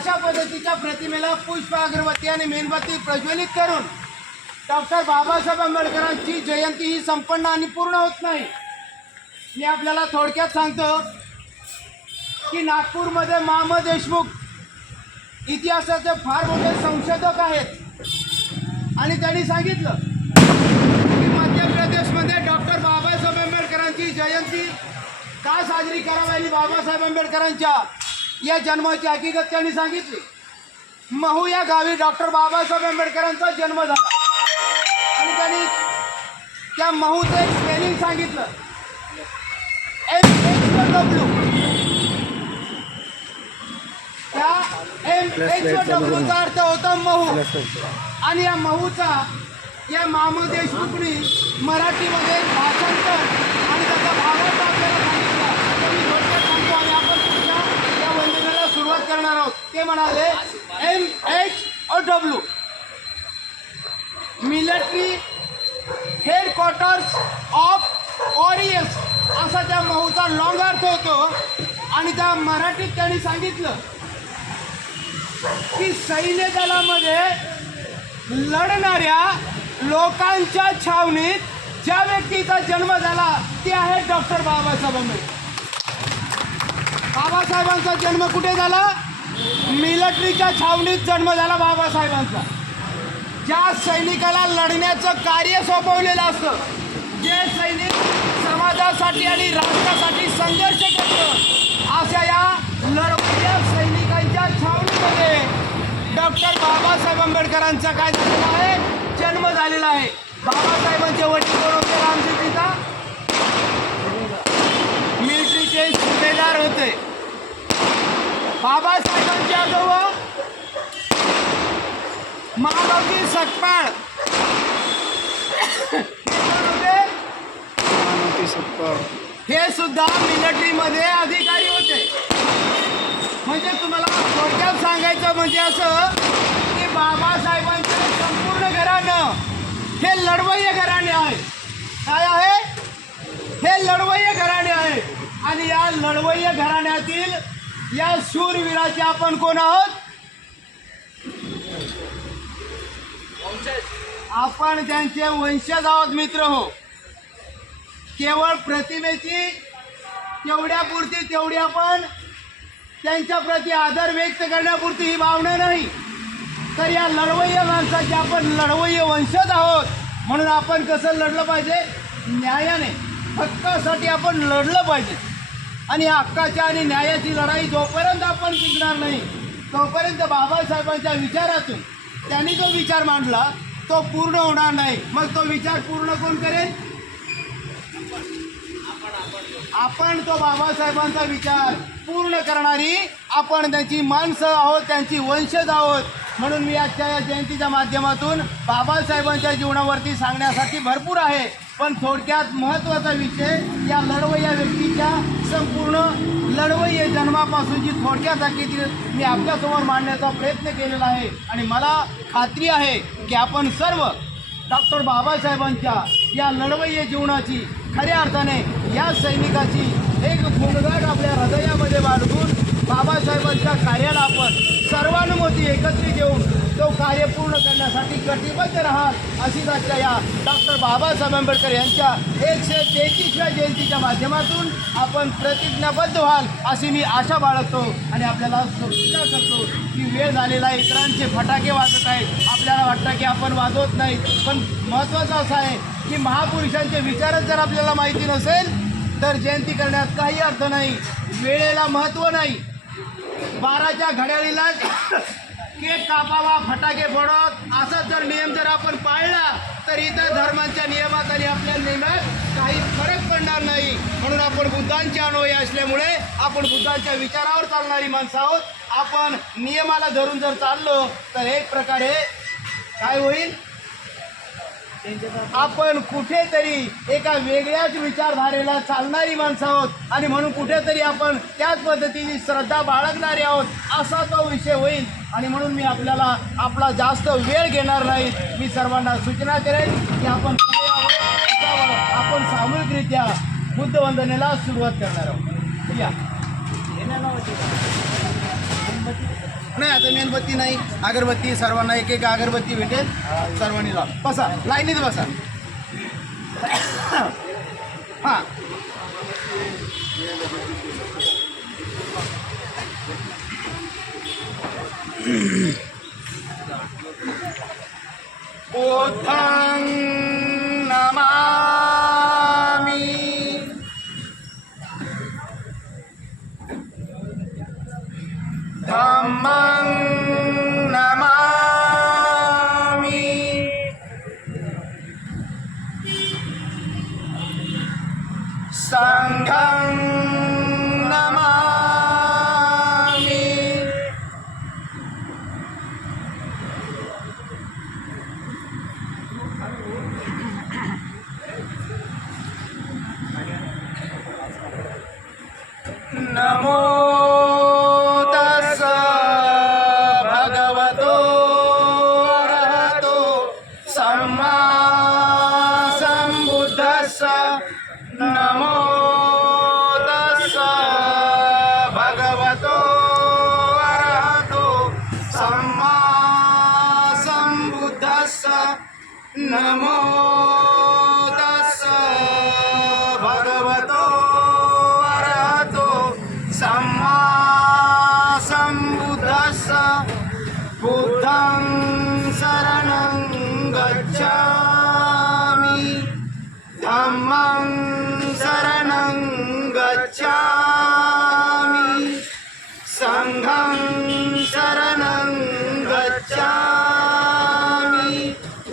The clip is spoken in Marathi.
अशा पद्धतीच्या प्रतिमेला पुष्प अगरबत्ती आणि मेणबत्ती प्रज्वलित करून डॉक्टर बाबासाहेब आंबेडकरांची जयंती ही संपन्न आणि पूर्ण होत नाही। मी आपल्याला थोडक्यात सांगतो की नागपूरमध्ये माम देशमुख इतिहासाचे फार मोठे संशोधक आहेत आणि त्यांनी सांगितलं की मध्य प्रदेशमध्ये डॉक्टर बाबासाहेब आंबेडकरांची जयंती का साजरी करावी आणि बाबासाहेब आंबेडकरांच्या या जन्माची हकीकत त्यांनी सांगितली। महू या गावी डॉक्टर बाबासाहेब आंबेडकरांचा जन्म झाला आणि त्यांनी त्या महूचं एक स्पेलिंग सांगितलं MHW। त्या MHWचा अर्थ होता महू आणि या महूचा या माम देशमुखनी मराठीमध्ये भाषांतर आणि त्याचा भावार्थ आपल्याला सांगितला। मी थोडक्यात सांगतो आणि आपण पुढच्या या वंदनेला सुरुवात करणार आहोत। ते म्हणाले MHW military headquarters of Orius असा त्या महूचा लॉंग अर्थ होतो आणि त्या मराठीत त्यांनी सांगितलं की सैन्य दलामध्ये लढणाऱ्या लोकांच्या छावणीत ज्या व्यक्तीचा जन्म झाला ते आहे डॉक्टर बाबासाहेब आंबेडकर। बाबासाहेबांचा जन्म कुठे झाला? मिलिटरीच्या छावणीत जन्म झाला बाबासाहेबांचा। ज्या सैनिकाला लढण्याचं कार्य सोपवलेलं असतं, जे सैनिक समाजासाठी आणि राष्ट्रासाठी संघर्ष करतो, अशा या लढवय्या सैनिकांच्या छावणीमध्ये डॉक्टर बाबासाहेब आंबेडकरांचा काय झालेला आहे? जन्म झालेला आहे। बाबासाहेबांचे वडील कोण होते? रामजी पिता मिलिटरीचे सुभेदार होते। बाबासाहेबांचे आजोबा मानवजी सकपाळ हे सुद्धा मिलिटरीमध्ये अधिकारी होते। म्हणजे तुम्हाला थोडक्यात सांगायचं म्हणजे असं की बाबासाहेबांचं संपूर्ण घराणं हे लढवय्ये घराणे आहे। काय आहे? हे लढवय्ये घराणे आहे आणि या लढवय्ये घराण्यातील या शूरवीराचे आपण कोण आहोत? आपण त्यांचे वंशज आहोत मित्र हो। केवळ प्रतिमेची तेवढ्यापुरती तेवढी आपण त्यांच्या प्रती आदर व्यक्त करण्यापुरती ही भावना नाही, तर या लढवय्ये माणसाचे आपण लढवय्ये वंशज आहोत। म्हणून आपण कसं लढलं पाहिजे? न्यायाने, हक्कासाठी आपण लढलं पाहिजे। आणि हक्काच्या आणि न्यायाची लढाई जोपर्यंत आपण जिंकणार नाही तोपर्यंत बाबासाहेबांच्या विचारातून त्यांनी जो विचार मांडला तो पूर्ण होणार नाही। मग तो विचार पूर्ण कोण करेल? आपण तो बाबासाहेबांचा विचार पूर्ण करणारी आपण त्यांची माणसं आहोत, त्यांची वंशज आहोत। म्हणून मी आजच्या या जयंतीच्या माध्यमातून बाबासाहेबांच्या जीवनावरती सांगण्यासाठी भरपूर आहे, पण थोडक्यात महत्त्वाचा विषय या लढवय्या व्यक्तीच्या संपूर्ण लढवय्ये जन्मापासूनची थोडक्यात हकीकत मी आपल्यासमोर मांडण्याचा प्रयत्न केलेला आहे। आणि मला खात्री आहे की आपण सर्व डॉक्टर बाबासाहेबांच्या या लढवय्ये जीवनाची खऱ्या अर्थाने या सैनिकाची एक गुणगाठ आपल्या हृदयामध्ये बाळगून बाबासाहेबांच्या कार्याला आपण सर्वानुमती एकत्रित येऊन तो कार्य पूर्ण करण्यासाठी कटिबद्ध राहाल अशीच आजच्या या डॉक्टर बाबासाहेब आंबेडकर यांच्या 133व्या जयंतीच्या माध्यमातून आपण प्रतिज्ञाबद्ध व्हाल अशी मी आशा बाळगतो आणि आपल्याला सूचना करतो की वेळ झालेला आहे। इतरांचे फटाके वाजत आहेत, आपल्याला वाटतं की आपण वाजवत नाही, पण महत्त्वाचं असं आहे की महापुरुषांचे विचारच जर आपल्याला माहिती नसेल तर जयंती करण्यात काही अर्थ नाही। वेळेला महत्त्व नाही। 12च्या घड्याळीला केक कापावा, फटाके फोडत असा जर नियम जर आपण पाळला तर इतर धर्मांच्या नियमात आणि आपल्या नियमात काही फरक पडणार नाही। म्हणून आपण बुद्धांचे अनुयायी असल्यामुळे आपण बुद्धांच्या विचारावर चालणारी माणसं आहोत। आपण नियमाला धरून जर चाललो तर एक प्रकारे काय होईल? आपण कुठेतरी एका वेगळ्याच विचारधारेला चालणारी माणसं आहोत आणि म्हणून कुठेतरी आपण त्याच पद्धतीने श्रद्धा बाळगणारे आहोत असा तो विषय होईल। आणि म्हणून मी आपल्याला आपला जास्त वेळ घेणार नाही। मी सर्वांना सूचना करेन की आपण आपण सामूहिकरित्या बुद्ध वंदनेला सुरुवात करणार आहोत। या नाही आता मेणबत्ती नाही, अगरबत्ती सर्वांना एक एक अगरबत्ती भेटेल, सर्वांनी लाव. बसा लाईनीत बसा. हां बुद्धं नमामि धम्मं नमामि संघं नमामि नमो तस्स भगवतो अरहतो सम्मा सम्बुद्धस्स. नमो तस्स भगवतो अरहतो सम्मा सम्बुद्धस्स. नमो